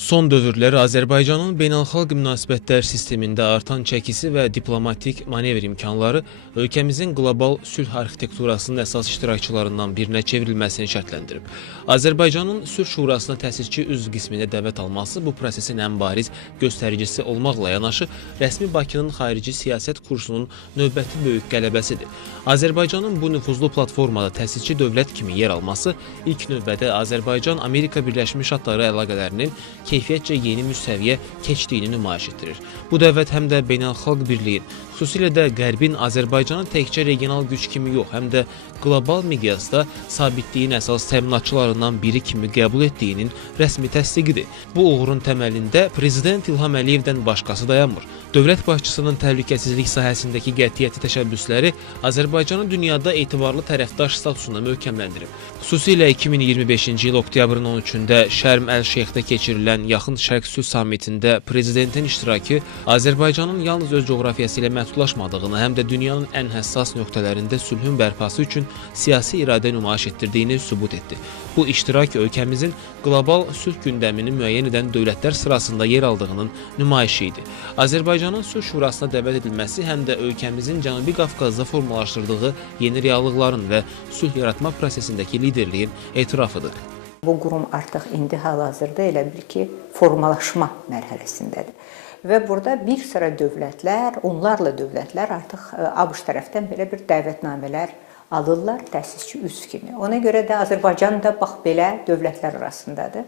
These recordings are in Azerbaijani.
Son dövrlər Azərbaycanın beynəlxalq münasibətlər sistemində artan çəkisi və diplomatik manevr imkanları ölkəmizin qlobal sülh arxitekturasının əsas iştirakçılarından birinə çevrilməsini şərtləndirib. Azərbaycanın Sülh Şurasına təsisçi üzv qisminə dəvət alması bu prosesin ən bariz göstəricisi olmaqla yanaşı, rəsmi Bakının xarici siyasət kursunun növbəti böyük qələbəsidir. Azərbaycanın bu nüfuzlu platformada təsisçi dövlət kimi yer alması ilk növbədə Azərbaycan-Amerika Birləşmiş Ştatları əlaqələrinin keyfiyyətcə yeni müstəviyə keçdiyini nümayiş etdirir. Bu dəvət həm də beynəlxalq birliyin, xüsusilə də Qərbin Azərbaycanı təkcə regional güc kimi yox, həm də qlobal miqyasda sabitliyin əsas təminatçılarından biri kimi qəbul etdiyinin rəsmi təsdiqidir. Bu uğurun təməlində Prezident İlham Əliyevdən başqası dayanmır. Dövlət başçısının təhlükəsizlik sahəsindəki qətiyyətli təşəbbüsləri Azərbaycanı dünyada etibarlı tərəfdaş statusunda möhkəmləndirib. Xüsusilə 2025-ci il oktyabrın 13-də Şərm Əl-Şeyxdə keçirilən Yaxın Şərq Sülh Sammitində prezidentin iştirakı Azərbaycanın yalnız öz coğrafiyası ilə məhdudlaşmadığını, həm də dünyanın ən həssas nöqtələrində sülhün bərpası üçün siyasi iradə nümayiş etdirdiyini sübut etdi. Bu iştirak ölkəmizin qlobal sülh gündəmini müəyyən edən dövlətlər sırasında yer aldığının nümayişi idi. Azərbaycanın Sülh Şurasına dəvət edilməsi həm də ölkəmizin Cənubi Qafqazda formalaşdırdığı yeni reallıqların və sülh yaratma prosesindəki liderliyin etirafıdır. Bu qurum artıq indi hal-hazırda elə bil ki, formalaşma mərhələsindədir. Və burada bir sıra dövlətlər, onlarla dövlətlər artıq ABŞ tərəfdən belə bir dəvətnamələr alırlar təsisçi üzv kimi. Ona görə də Azərbaycan da bax belə dövlətlər arasındadır.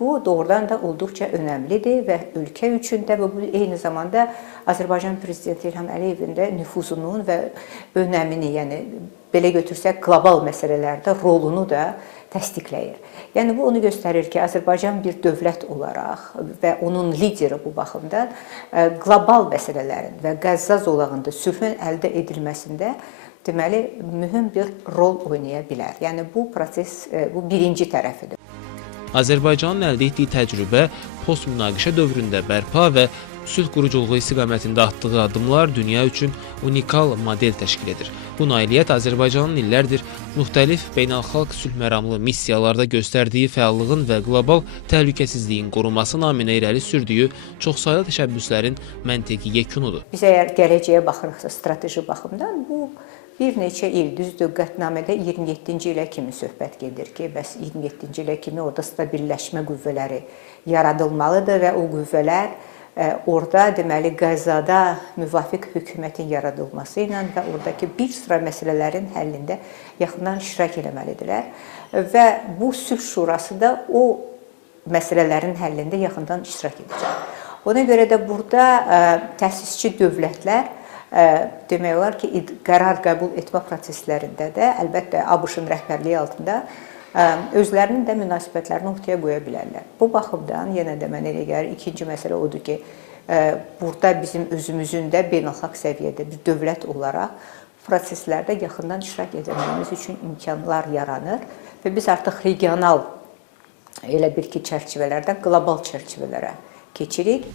Bu doğrudan da olduqca önəmlidir və ölkə üçün də bu eyni zamanda Azərbaycan Prezidenti İlham Əliyevin də nüfuzunun və önəmini, yəni belə götürsək qlobal məsələlərdə rolunu da təsdiqləyir. Yəni bu onu göstərir ki, Azərbaycan bir dövlət olaraq və onun lideri bu baxımdan qlobal məsələlərin və Qəzza zolağında sülhün əldə edilməsində deməli mühüm bir rol oynaya bilər. Yəni bu proses bu birinci tərəfidir. Azərbaycanın əldə etdiyi təcrübə post-münaqişə dövründə bərpa və sülh quruculuğu istiqamətində atdığı addımlar dünya üçün unikal model təşkil edir. Bu nailiyyət Azərbaycanın illərdir müxtəlif beynəlxalq sülh məramlı missiyalarda göstərdiyi fəallığın və qlobal təhlükəsizliyin qorunması naminə irəli sürdüyü çoxsaylı təşəbbüslərin məntiqi yekunudur. Biz əgər gələcəyə baxırıqsa strateji baxımdan bu bir neçə il, düzdür, qətnamədə 27-ci ilə kimi söhbət gedir ki, bəs 27-ci ilə kimi orada stabilləşmə qüvvələri yaradılmalıdır və o qüvvələr orada deməli Qəzzada müvafiq hökumətin yaradılması ilə və oradakı bir sıra məsələlərin həllində yaxından iştirak etməlidirlər və bu Sülh Şurası da o məsələlərin həllində yaxından iştirak edəcək. Ona görə də burada təsisçi dövlətlər demək olar ki, qərar qəbul etmə proseslərində də əlbəttə ABŞ-ın rəhbərliyi altında özlərinin də münasibətlərini ortaya qoya bilərlər. Bu baxımdan yenə də mənə elə gəlir, ikinci məsələ odur ki, burada bizim özümüzün də beynəlxalq səviyyədə bir dövlət olaraq proseslərdə yaxından iştirak etməyimiz üçün imkanlar yaranır və biz artıq regional elə bir ki, çərçivələrdən qlobal çərçivələrə keçirik.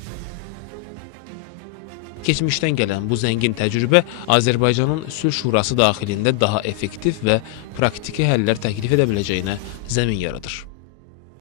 Keçmişdən gələn bu zəngin təcrübə Azərbaycanın Sülh Şurası daxilində daha effektiv və praktiki həllər təklif edə biləcəyinə zəmin yaradır.